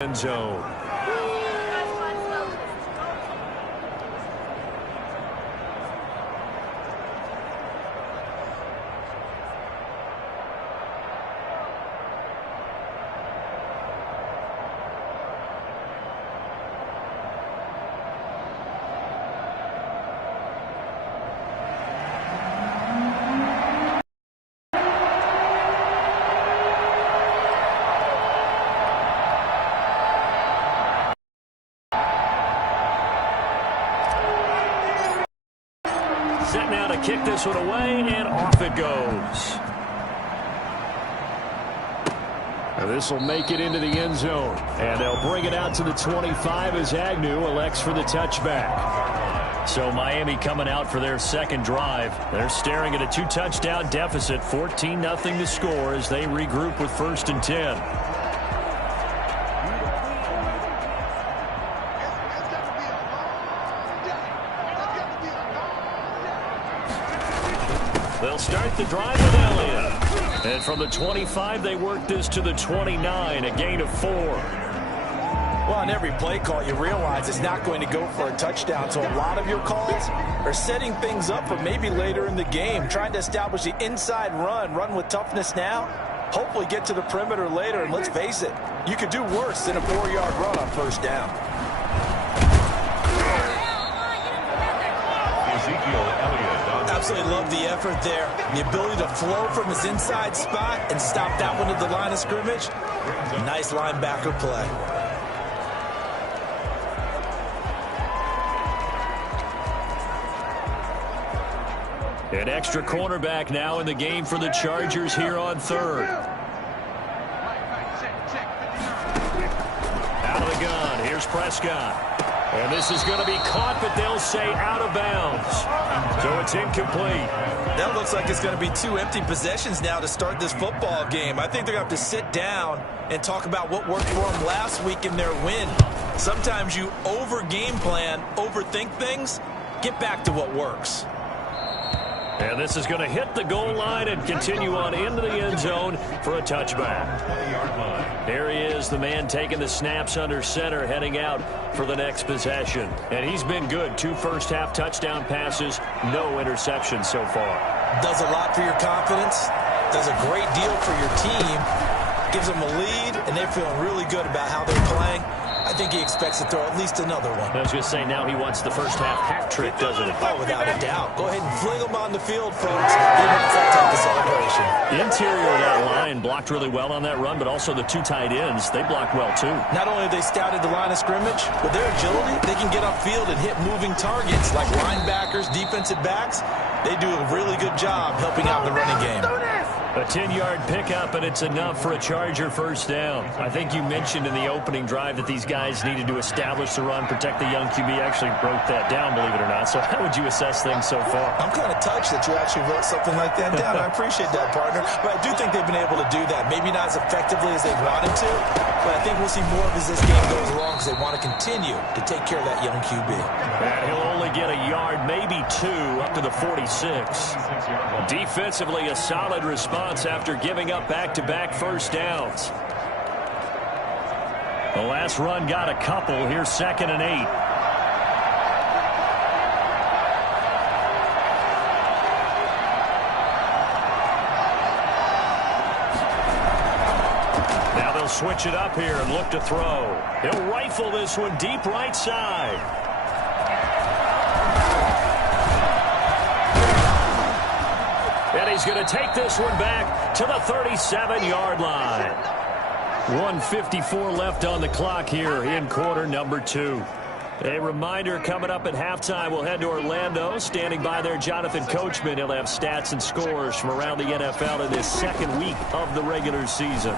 End zone. Set now to kick this one away, and off it goes. And this will make it into the end zone. And they'll bring it out to the 25 as Agnew elects for the touchback. So Miami coming out for their second drive. They're staring at a 2-touchdown deficit, 14-0 to score as they regroup with 1st and 10. They'll start the drive with Elliott. And from the 25, they work this to the 29, a gain of 4. Well, on every play call, you realize it's not going to go for a touchdown. So a lot of your calls are setting things up for maybe later in the game, trying to establish the inside run with toughness now, hopefully get to the perimeter later. And let's face it, you could do worse than a 4-yard run on 1st down. Absolutely love the effort there. The ability to flow from his inside spot and stop that one at the line of scrimmage. Nice linebacker play. An extra cornerback now in the game for the Chargers here on 3rd. Out of the gun. Here's Prescott. And this is going to be caught, but they'll say out of bounds. So it's incomplete. That looks like it's going to be 2 empty possessions now to start this football game. I think they're going to have to sit down and talk about what worked for them last week in their win. Sometimes you over-game plan, overthink things, get back to what works. And this is going to hit the goal line and continue on into the end zone for a touchback. There he is, the man taking the snaps under center, heading out for the next possession. And he's been good. 2 first-half touchdown passes, no interceptions so far. Does a lot for your confidence, does a great deal for your team, gives them a lead, and they're feeling really good about how they're playing. I think he expects to throw at least another one. I was going to say, now he wants the first-half hat trick, doesn't he? Oh, without a doubt. Go ahead and fling him on the field, folks. He wants that type of celebration. The interior of that line blocked really well on that run, but also the 2 tight ends, they blocked well, too. Not only have they scouted the line of scrimmage, with their agility, they can get upfield and hit moving targets like linebackers, defensive backs. They do a really good job helping out in the running game. A 10-yard pickup, and it's enough for a Charger first down. I think you mentioned in the opening drive that these guys needed to establish the run, protect the young QB. Actually wrote that down, believe it or not. So how would you assess things so far? I'm kind of touched that you actually wrote something like that down. I appreciate that, partner. But I do think they've been able to do that. Maybe not as effectively as they wanted to, but I think we'll see more of as this game goes along because they want to continue to take care of that young QB. And he'll only get a yard, maybe 2, up to the 46. Defensively, a solid response after giving up back-to-back first downs. The last run got a couple. Here's 2nd and 8. Now they'll switch it up here and look to throw. He'll rifle this one deep right side. And he's going to take this one back to the 37-yard line. 1:54 left on the clock here in quarter number 2. A reminder coming up at halftime, we'll head to Orlando. Standing by there, Jonathan Coachman. He'll have stats and scores from around the NFL in this second week of the regular season.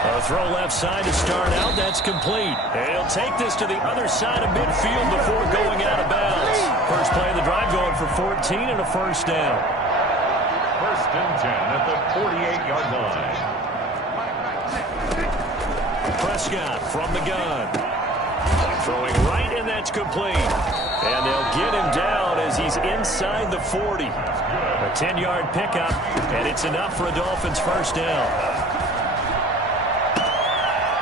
A throw left side to start out. That's complete. He'll take this to the other side of midfield before going out of bounds. First play of the drive going for 14 and a first down. 1st and 10 at the 48-yard line. Prescott from the gun. Throwing right, and that's complete. And they'll get him down as he's inside the 40. A 10-yard pickup, and it's enough for a Dolphins first down.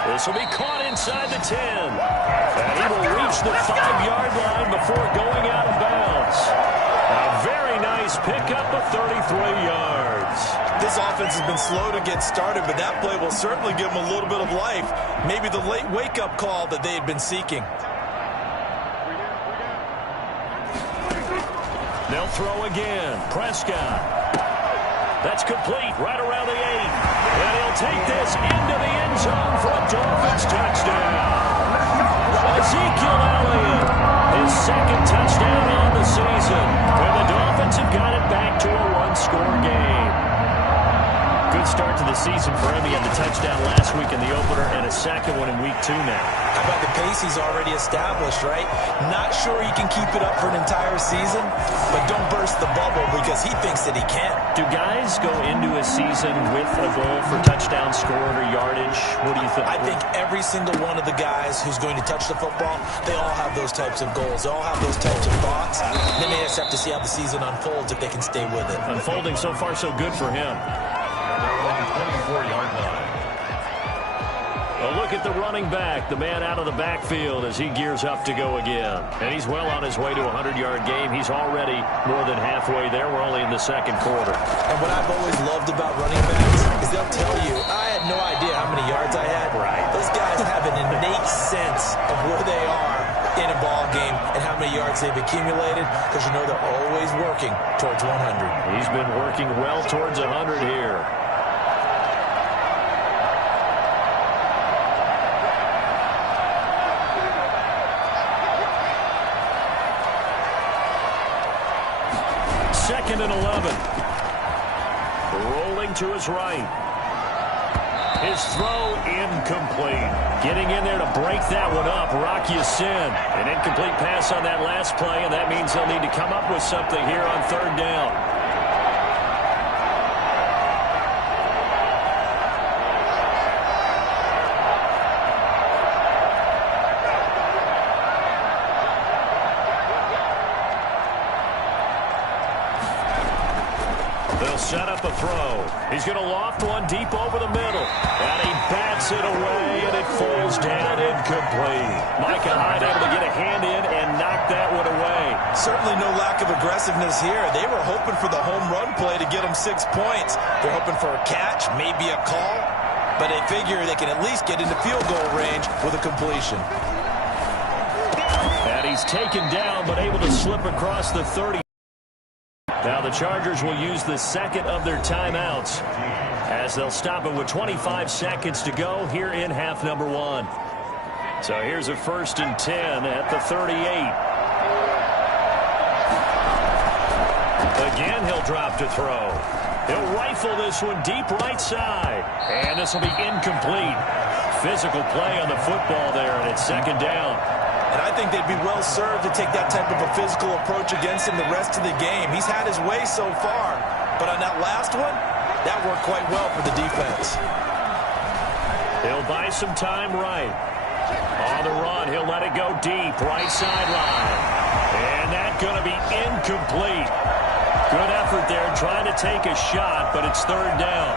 This will be caught inside the 10. And he will reach the 5-yard line before going out of bounds. A very nice pickup of 33 yards. This offense has been slow to get started, but that play will certainly give them a little bit of life. Maybe the late wake-up call that they had been seeking. They'll throw again. Prescott. That's complete right around the 8. And he'll take this into the end zone for a Dolphins touchdown. Ezekiel Elliott, his second touchdown on the season. And the Dolphins have got it back to a one-score game. Good start to the season for him. He had the touchdown last week in the opener and a second one in week 2 now. How about the pace he's already established, right? Not sure he can keep it up for an entire season, but don't burst the bubble because he thinks that he can. Do guys go into a season with a goal for touchdown scored or yardage? What do you think? I think every single one of the guys who's going to touch the football, they all have those types of goals. They all have those types of thoughts. Then they just have to see how the season unfolds if they can stay with it. Unfolding so far so good for him. 24-yard line. A look at the running back, the man out of the backfield as he gears up to go again. And he's well on his way to a 100-yard game. He's already more than halfway there. We're only in the second quarter. And what I've always loved about running backs is they'll tell you, I had no idea how many yards I had. Right. Those guys have an innate sense of where they are in a ball game and how many yards they've accumulated because you know they're always working towards 100. He's been working well towards 100 here. Second and 11. Rolling to his right. His throw incomplete. Getting in there to break that one up, Rock Ya-Sin. An incomplete pass on that last play, and that means they'll need to come up with something here on third down. Set up a throw. He's going to loft one deep over the middle. And he bats it away, and it falls down incomplete. Micah Hyde able to get a hand in and knock that one away. Certainly no lack of aggressiveness here. They were hoping for the home run play to get them 6 points. They're hoping for a catch, maybe a call, but they figure they can at least get into field goal range with a completion. And he's taken down, but able to slip across the 30. Now the Chargers will use the second of their timeouts as they'll stop it with 25 seconds to go here in half number 1. So here's a 1st and 10 at the 38. Again, he'll drop to throw. He'll rifle this one deep right side. And this will be incomplete. Physical play on the football there, and it's second down. And I think they'd be well served to take that type of a physical approach against him the rest of the game. He's had his way so far, but on that last one, that worked quite well for the defense. He'll buy some time right. On the run, he'll let it go deep, right sideline. And that's going to be incomplete. Good effort there, trying to take a shot, but it's third down.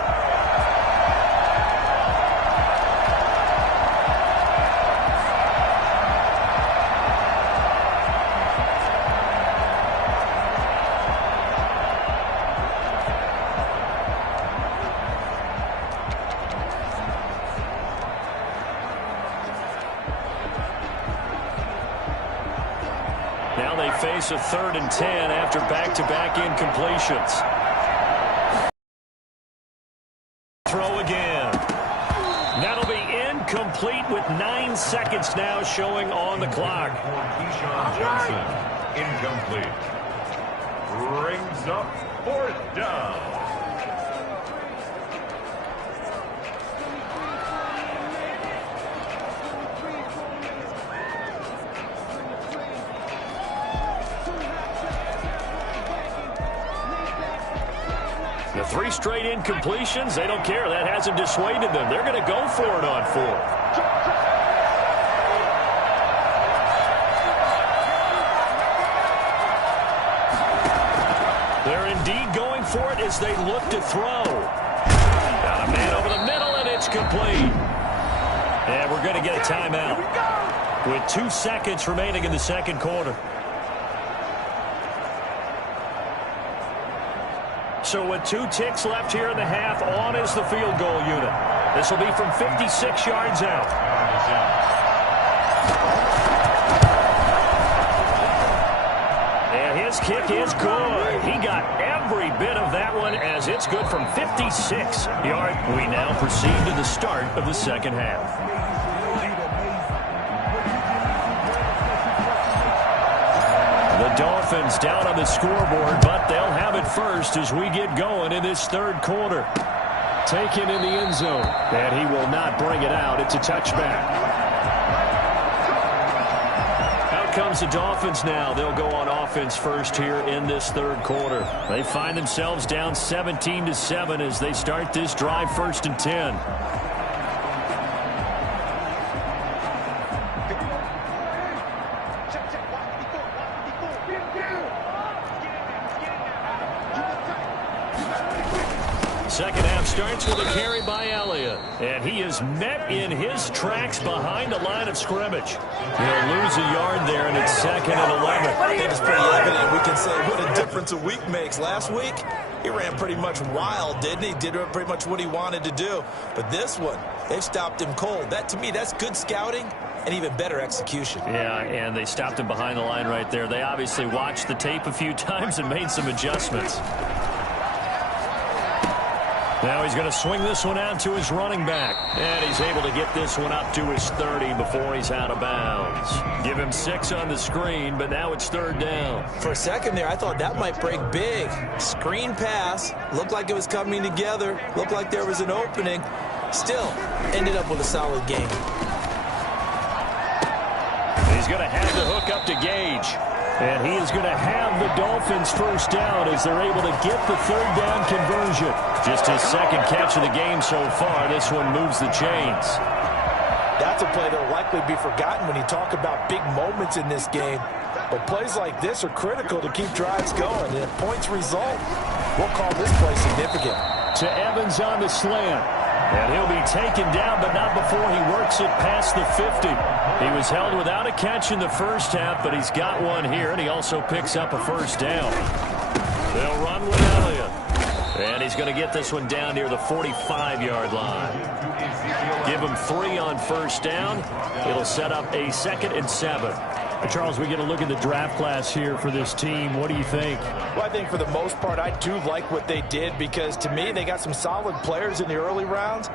Now they face a 3rd and 10 after back-to-back incompletions. Throw again. That'll be incomplete with 9 seconds now showing on the clock. Keyshawn Johnson, incomplete. Brings up 4th down. The 3 straight incompletions, they don't care. That hasn't dissuaded them. They're going to go for it on 4th. They're indeed going for it as they look to throw. Got a man over the middle, and it's complete. And we're going to get a timeout with 2 seconds remaining in the second quarter. So with 2 ticks left here in the half, on is the field goal unit. This will be from 56 yards out. And his kick is good. He got every bit of that one as it's good from 56 yards. We now proceed to the start of the second half. The Dolphins down on the scoreboard, but they'll have it first as we get going in this third quarter. Taken in the end zone, and he will not bring it out. It's a touchback. Out comes the Dolphins now. They'll go on offense first here in this third quarter. They find themselves down 17-7 as they start this drive, 1st and 10. Second half starts with a carry by Elliott. And he is met in his tracks behind the line of scrimmage. He'll lose a yard there, and it's 2nd and 11. I think it's pretty evident. We can say what a difference a week makes. Last week, he ran pretty much wild, didn't he? Did pretty much what he wanted to do. But this one, they've stopped him cold. That, to me, that's good scouting and even better execution. Yeah, and they stopped him behind the line right there. They obviously watched the tape a few times and made some adjustments. Now he's going to swing this one out to his running back. And he's able to get this one up to his 30 before he's out of bounds. Give him 6 on the screen, but now it's 3rd down. For a second there, I thought that might break big. Screen pass. Looked like it was coming together. Looked like there was an opening. Still, ended up with a solid game. He's going to have the hook up to Gage. And he is going to have the Dolphins first down as they're able to get the 3rd down conversion. Just his 2nd catch of the game so far. This one moves the chains. That's a play that will likely be forgotten when you talk about big moments in this game. But plays like this are critical to keep drives going. And if points result, we'll call this play significant. To Evans on the slant. And he'll be taken down, but not before he works it past the 50. He was held without a catch in the first half, but he's got one here, and he also picks up a 1st down. They'll run with Elliott. And he's going to get this one down near the 45-yard line. Give him 3 on 1st down. It'll set up a 2nd and 7. Charles, we get a look at the draft class here for this team. What do you think? Well, I think for the most part, I do like what they did because, to me, they got some solid players in the early rounds.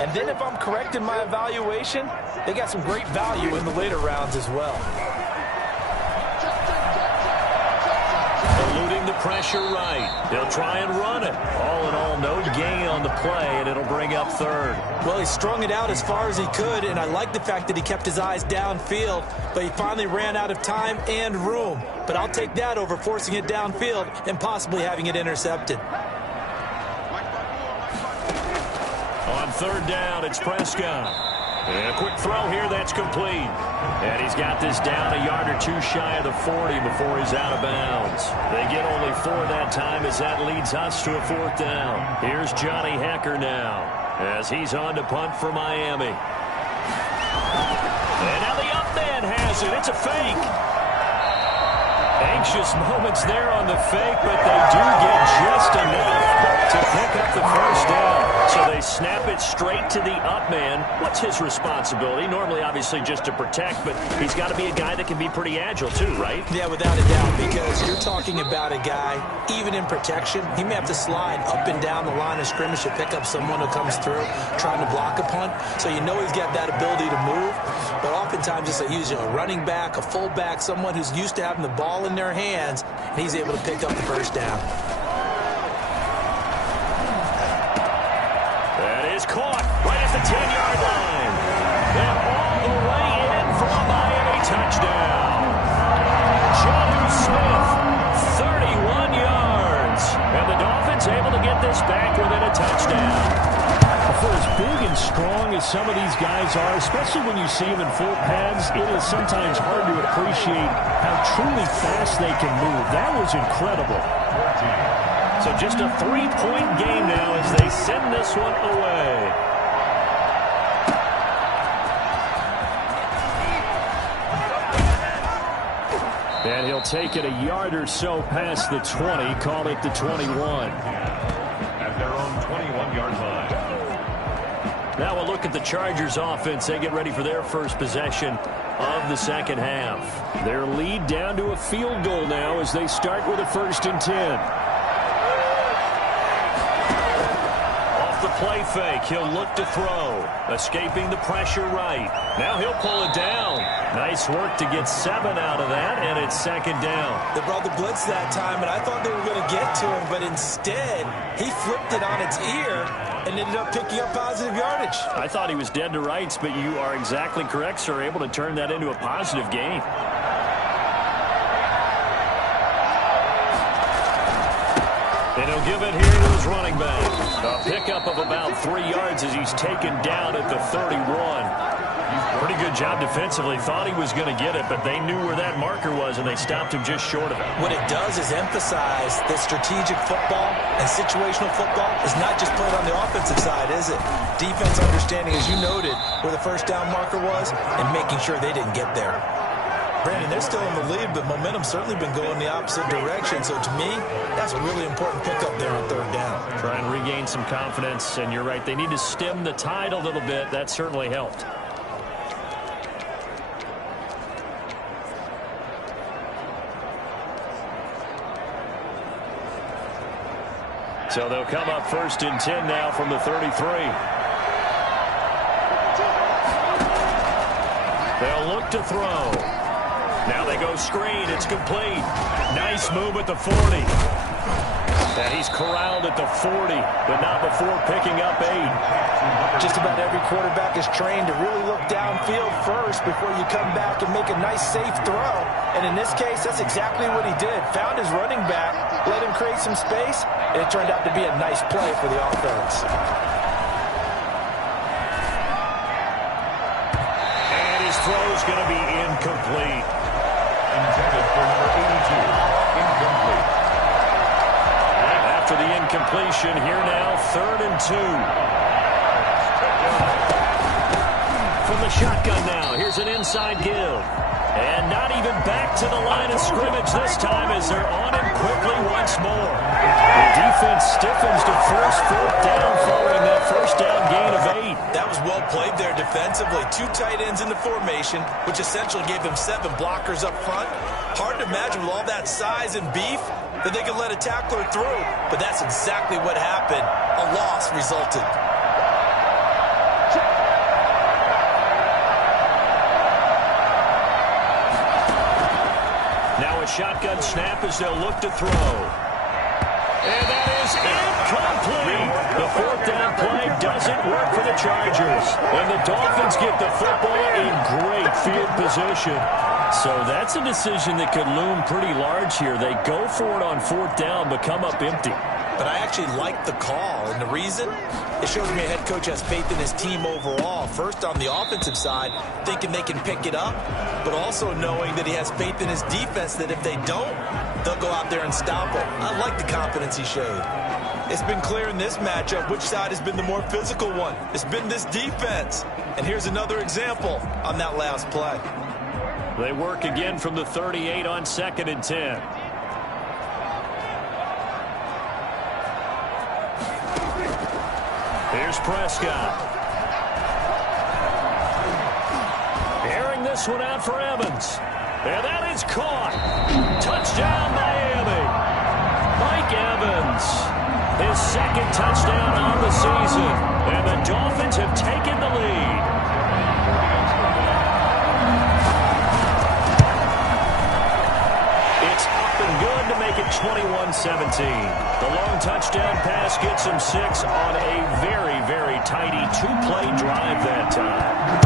And then if I'm correct in my evaluation, they got some great value in the later rounds as well. Eluding the pressure right. They'll try and run it. All in all, no gain on the play, and it'll bring up 3rd. Well, he strung it out as far as he could, and I like the fact that he kept his eyes downfield, but he finally ran out of time and room. But I'll take that over forcing it downfield and possibly having it intercepted. On 3rd down, it's Prescott. And a quick throw here, that's complete. And he's got this down a yard or 2 shy of the 40 before he's out of bounds. They get only 4 that time as that leads us to a 4th down. Here's Johnny Hekker now as he's on to punt for Miami. And now the up man has it. It's a fake. Anxious moments there on the fake, but they do get just enough to pick up the 1st down. So they snap it straight to the up man. What's his responsibility? Normally, obviously, just to protect, but he's got to be a guy that can be pretty agile too, right? Yeah, without a doubt, because you're talking about a guy, even in protection, he may have to slide up and down the line of scrimmage to pick up someone who comes through trying to block a punt. So you know he's got that ability to move, but oftentimes it's a running back, a fullback, someone who's used to having the ball in their hands, and he's able to pick up the 1st down. Caught right at the 10-yard line. And all the way in for a Miami touchdown. Jonnu Smith, 31 yards. And the Dolphins able to get this back within a touchdown. For as big and strong as some of these guys are, especially when you see them in full pads, it is sometimes hard to appreciate how truly fast they can move. That was incredible. So just a 3-point game now as they send this one away. And he'll take it a yard or so past the 20, call it the 21. At their own 21-yard line. Now we'll look at the Chargers offense. They get ready for their first possession of the second half. Their lead down to a field goal now as they start with a 1st and 10. The play fake. He'll look to throw. Escaping the pressure right. Now he'll pull it down. Nice work to get 7 out of that, and it's 2nd down. They brought the blitz that time, and I thought they were going to get to him, but instead, he flipped it on its ear and ended up picking up positive yardage. I thought he was dead to rights, but you are exactly correct, sir. Able to turn that into a positive gain. And he'll give it here to his running back. A pickup of about 3 yards as he's taken down at the 31. Pretty good job defensively. Thought he was going to get it, but they knew where that marker was, and they stopped him just short of it. What it does is emphasize that strategic football and situational football is not just played on the offensive side, is it? Defense understanding, as you noted, where the first down marker was and making sure they didn't get there. Brandon, they're still in the lead, but momentum's certainly been going the opposite direction. So to me, that's a really important pickup there on 3rd down. Try and regain some confidence, and you're right. They need to stem the tide a little bit. That certainly helped. So they'll come up 1st and 10 now from the 33. They'll look to throw. Now they go screen. It's complete. Nice move at the 40. And he's corralled at the 40, but not before picking up 8. Just about every quarterback is trained to really look downfield first before you come back and make a nice, safe throw. And in this case, that's exactly what he did. Found his running back, let him create some space, and it turned out to be a nice play for the offense. And his throw's going to be incomplete. Intended for number 82. Incomplete. After the incompletion, here now, 3rd and 2. From the shotgun now, here's an inside give. And not even back to the line of scrimmage this time as they're on him quickly once more. The defense stiffens to force 4th down following that first down gain of 8. That was well played there defensively. 2 tight ends in the formation, which essentially gave them 7 blockers up front. Hard to imagine with all that size and beef that they could let a tackler through, but that's exactly what happened. A loss resulted. Now a shotgun snap as they'll look to throw. And that is incomplete. The 4th down play doesn't work for the Chargers. And the Dolphins get the football in great field position. So that's a decision that could loom pretty large here. They go for it on 4th down, but come up empty. But I actually like the call, and the reason? It shows me a head coach has faith in his team overall. First, on the offensive side, thinking they can pick it up, but also knowing that he has faith in his defense that if they don't, they'll go out there and stop them. I like the confidence he showed. It's been clear in this matchup which side has been the more physical one. It's been this defense. And here's another example on that last play. They work again from the 38 on 2nd and 10. Here's Prescott. Airing this one out for Evans. And that is caught. Touchdown, Miami. Mike Evans. His 2nd touchdown on the season. And the Dolphins have taken the lead. It's up and good to make it 21-17. The long touchdown pass gets him 6 on a very, very tidy 2-play drive that time.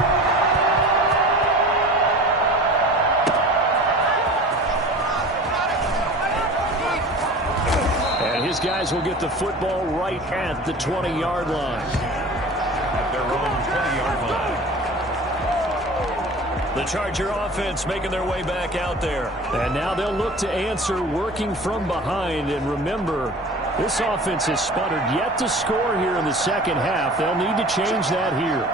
His guys will get the football right at the 20-yard line. At their own 20-yard line. The Charger offense making their way back out there. And now they'll look to answer working from behind. And remember, this offense has sputtered yet to score here in the second half. They'll need to change that here.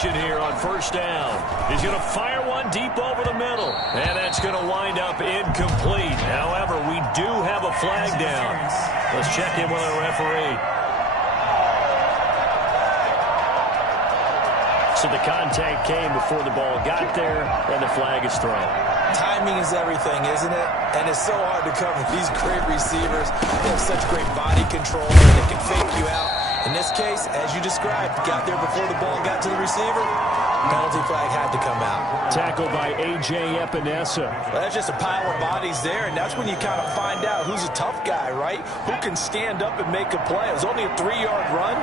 action here on first down. He's going to fire one deep over the middle. And that's going to wind up incomplete. However, we do have a flag down. Let's check in with our referee. So the contact came before the ball got there, and the flag is thrown. Timing is everything, isn't it? And it's so hard to cover these great receivers. They have such great body control, and they can fake you out. In this case, as you described, got there before the ball got to the receiver. Penalty flag had to come out. Tackled by A.J. Epinesa. Well, that's just a pile of bodies there, and that's when you kind of find out who's a tough guy, right? Who can stand up and make a play. It was only a 3-yard run,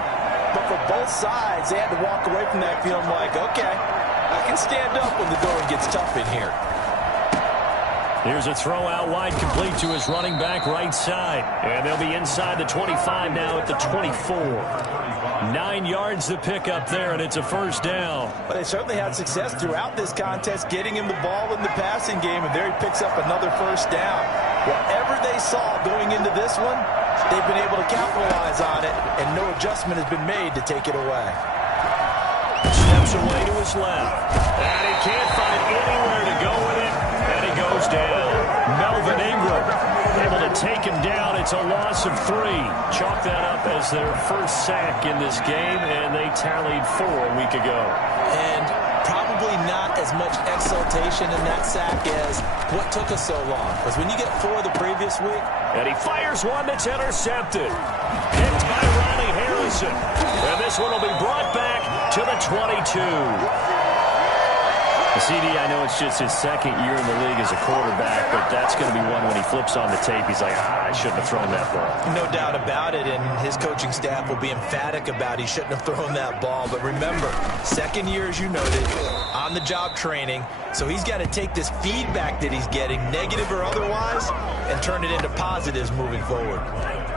but for both sides, they had to walk away from that feeling like, okay, I can stand up when the going gets tough in here. Here's a throw out wide, complete to his running back right side. And they'll be inside the 25 now at the 24. 9 yards to pick up there, and it's a first down. But they certainly had success throughout this contest, getting him the ball in the passing game, and there he picks up another first down. Whatever they saw going into this one, they've been able to capitalize on it, and no adjustment has been made to take it away. Steps away to his left, and he can't find anywhere to go with it, and he goes down. Melvin Ingram able to take him down. It's a loss of 3. Chalk that up as their first sack in this game, and they tallied 4 a week ago. And probably not as much exultation in that sack as what took us so long. Because when you get 4 the previous week. And he fires one that's intercepted. Picked by Ronnie Harrison. And this one will be brought back to the 22. CD, I know it's just his second year in the league as a quarterback, but that's going to be one when he flips on the tape. He's like, I shouldn't have thrown that ball. No doubt about it, and his coaching staff will be emphatic about he shouldn't have thrown that ball. But remember, second year, as you noted, on-the-job training, so he's got to take this feedback that he's getting, negative or otherwise, and turn it into positives moving forward.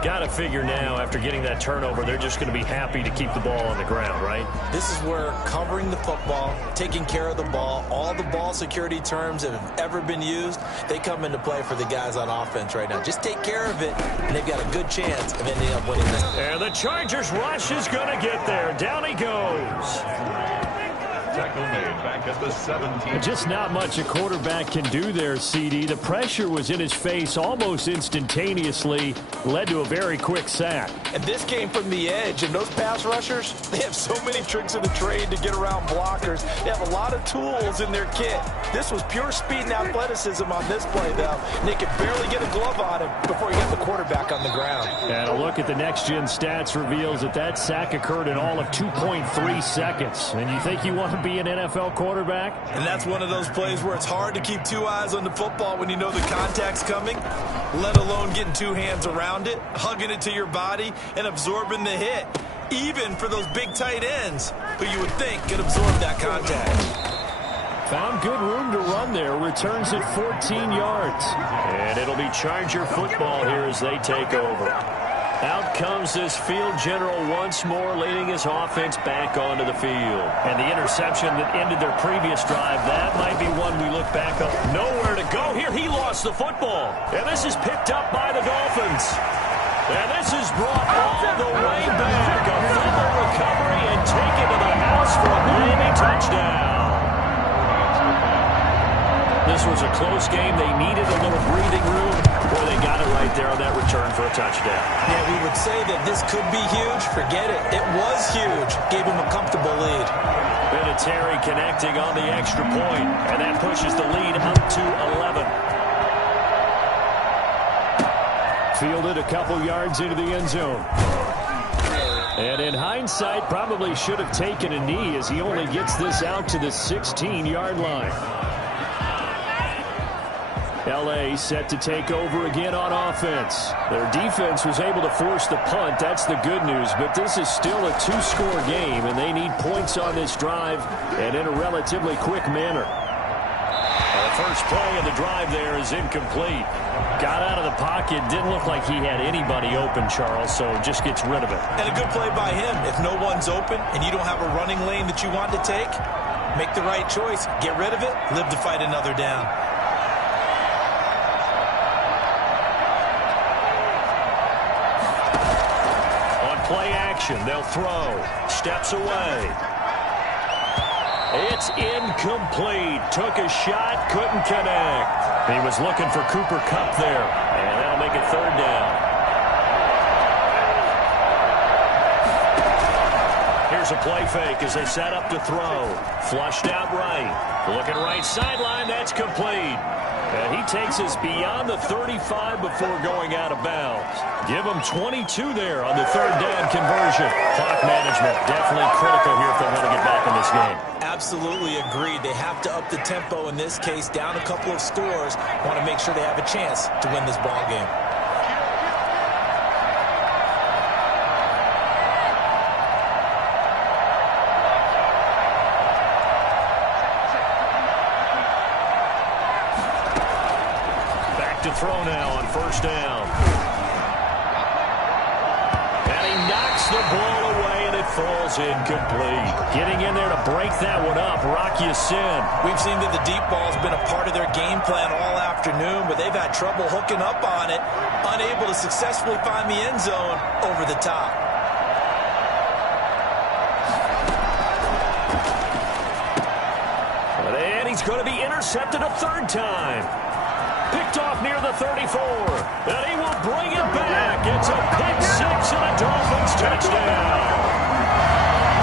Got to figure now, after getting that turnover, they're just going to be happy to keep the ball on the ground, right? This is where covering the football, taking care of the ball, all the ball security terms that have ever been used, they come into play for the guys on offense right now. Just take care of it, and they've got a good chance of ending up winning this. And the Chargers rush is going to get there. Down he goes. Tackle made back at the 17. Just not much a quarterback can do there, CD. The pressure was in his face almost instantaneously, led to a very quick sack. And this came from the edge, and those pass rushers, they have so many tricks of the trade to get around blockers. They have a lot of tools in their kit. This was pure speed and athleticism on this play, though. And they could barely get a glove on him before he got the quarterback on the ground. And a look at the next-gen stats reveals that sack occurred in all of 2.3 seconds. And you think you want to be an NFL quarterback? And that's one of those plays where it's hard to keep 2 eyes on the football when you know the contact's coming, let alone getting 2 hands around it, hugging it to your body, and absorbing the hit, even for those big tight ends who you would think could absorb that contact. Found good room to run there. Returns at 14 yards. And it'll be Charger football here as they take over. Out comes this field general once more, leading his offense back onto the field. And the interception that ended their previous drive, that might be one we look back up. Nowhere to go here. He lost the football. And this is picked up by the Dolphins. And this is brought all the way back. A fumble recovery and taken to the house for a Miami touchdown. This was a close game. They needed a little breathing room. Boy, they got it right there on that return for a touchdown. Yeah, we would say that this could be huge. Forget it. It was huge. Gave him a comfortable lead. Vinatieri connecting on the extra point, and that pushes the lead up to 11. Fielded a couple yards into the end zone. And in hindsight, probably should have taken a knee as he only gets this out to the 16-yard line. L.A. set to take over again on offense. Their defense was able to force the punt. That's the good news. But this is still a 2-score game, and they need points on this drive and in a relatively quick manner. The first play of the drive there is incomplete. Got out of the pocket. Didn't look like he had anybody open, Charles, so just gets rid of it. And a good play by him. If no one's open and you don't have a running lane that you want to take, make the right choice. Get rid of it. Live to fight another down. Play action. They'll throw. Steps away. It's incomplete. Took a shot, couldn't connect. He was looking for Cooper Kupp there, and that'll make it third down. Here's a play fake as they set up to throw. Flushed out right. Looking right sideline, that's complete. And he takes us beyond the 35 before going out of bounds. Give him 22 there on the third down conversion. Clock management definitely critical here if they want to get back in this game. Absolutely agreed. They have to up the tempo in this case, down a couple of scores. Want to make sure they have a chance to win this ball game. To throw now on first down. And he knocks the ball away, and it falls incomplete. Getting in there to break that one up, Rock Ya-Sin. We've seen that the deep ball's been a part of their game plan all afternoon, but they've had trouble hooking up on it, unable to successfully find the end zone over the top. And he's going to be intercepted a third time. Picked off near the 34. And he will bring it back. It's a pick six and a Dolphins touchdown.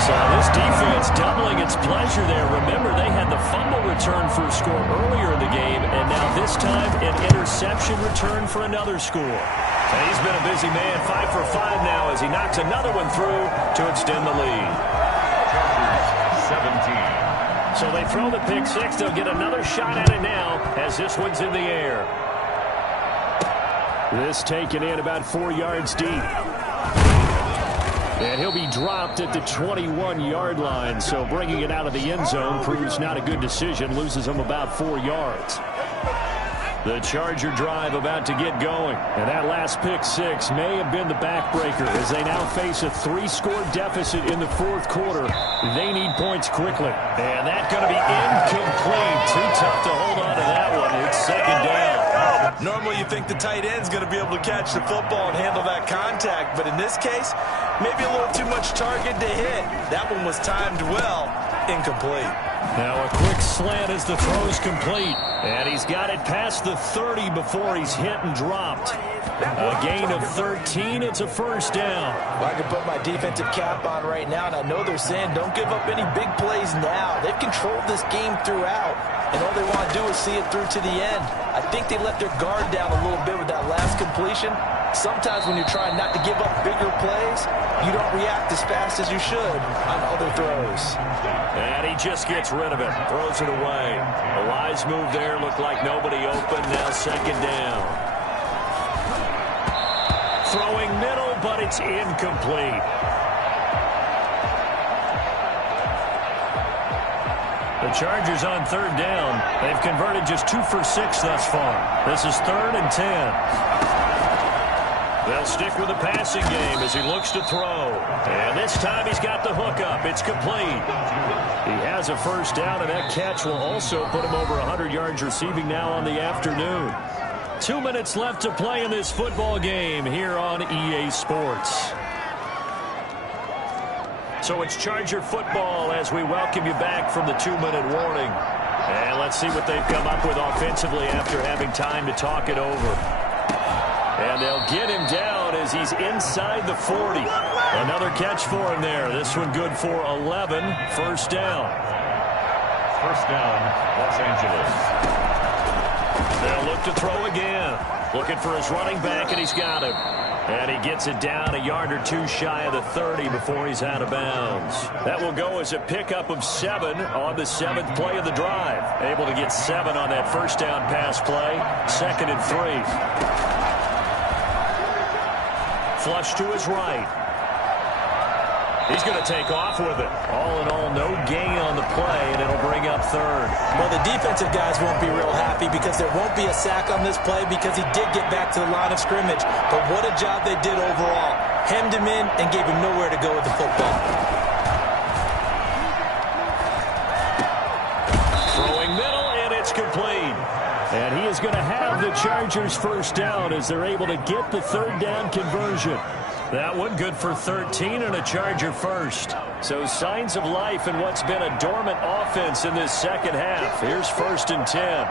So this defense doubling its pleasure there. Remember, they had the fumble return for a score earlier in the game, and now this time an interception return for another score. And he's been a busy man, 5 for 5 now as he knocks another one through to extend the lead. Chargers 17. So they throw the pick six. They'll get another shot at it now as this one's in the air. This taken in about 4 yards deep. And he'll be dropped at the 21-yard line. So bringing it out of the end zone proves not a good decision. Loses him about 4 yards. The Charger drive about to get going. And that last pick six may have been the backbreaker as they now face a 3-score deficit in the fourth quarter. They need points quickly. And that's going to be incomplete. Too tough to hold on to that one. It's second down. Normally you think the tight end's going to be able to catch the football and handle that contact, but in this case, maybe a little too much target to hit. That one was timed well. Incomplete. Now a quick slant as the throw's complete. And he's got it past the 30 before he's hit and dropped. A gain of 13. It's a first down. Well, I can put my defensive cap on right now, and I know they're saying don't give up any big plays now. They've controlled this game throughout, and all they want to do is see it through to the end. I think they let their guard down a little bit with that last completion. Sometimes when you're trying not to give up bigger plays, you don't react as fast as you should on other throws. And he just gets rid of it. Throws it away. A wise move there. Looked like nobody open. Now second down. Throwing middle, but it's incomplete. The Chargers on third down. They've converted just 2 for 6 thus far. This is 3rd and 10. They'll stick with the passing game as he looks to throw. And this time he's got the hookup. It's complete. He has a first down, and that catch will also put him over 100 yards receiving now on the afternoon. 2 minutes left to play in this football game here on EA Sports. So it's Charger football as we welcome you back from the 2-minute warning. And let's see what they've come up with offensively after having time to talk it over. And they'll get him down as he's inside the 40. Another catch for him there. This one good for 11. First down. First down, Los Angeles. They'll look to throw again. Looking for his running back, and he's got him. And he gets it down a yard or two shy of the 30 before he's out of bounds. That will go as a pickup of 7 on the 7th play of the drive. Able to get 7 on that first down pass play. 2nd and 3. Flush to his right. He's going to take off with it. All in all, no gain on the play, and it'll bring up 3rd. Well, the defensive guys won't be real happy because there won't be a sack on this play because he did get back to the line of scrimmage. But what a job they did overall. Hemmed him in and gave him nowhere to go with the football. Throwing middle, and it's complete. And he is going to have the Chargers first down as they're able to get the 3rd down conversion. That one good for 13 and a Charger first. So signs of life in what's been a dormant offense in this second half. Here's 1st and 10.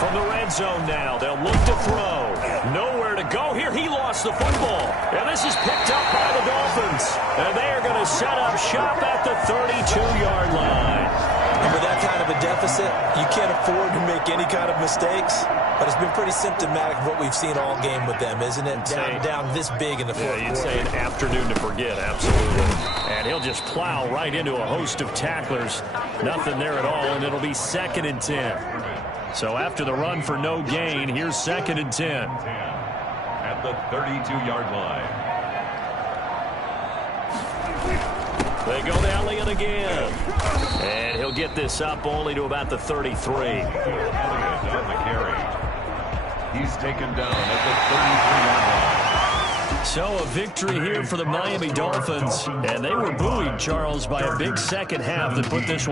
From the red zone now, they'll look to throw. Nowhere to go here. He lost the football. And this is picked up by the Dolphins. And they are going to set up shop at the 32-yard line. And with that kind of a deficit, you can't afford to make any kind of mistakes. But it's been pretty symptomatic of what we've seen all game with them, isn't it? Down this big in the fourth quarter. You'd say an afternoon to forget, absolutely. And he'll just plow right into a host of tacklers. Nothing there at all, and it'll be 2nd and 10. So after the run for no gain, here's 2nd and 10. At the 32-yard line. They go to Elliott again. And he'll get this up only to about the 33. Elliott on the carry. He's taken down at the 33-yard line. So a victory here for the Miami Dolphins. And they were buoyed, Charles, by a big second half that put this one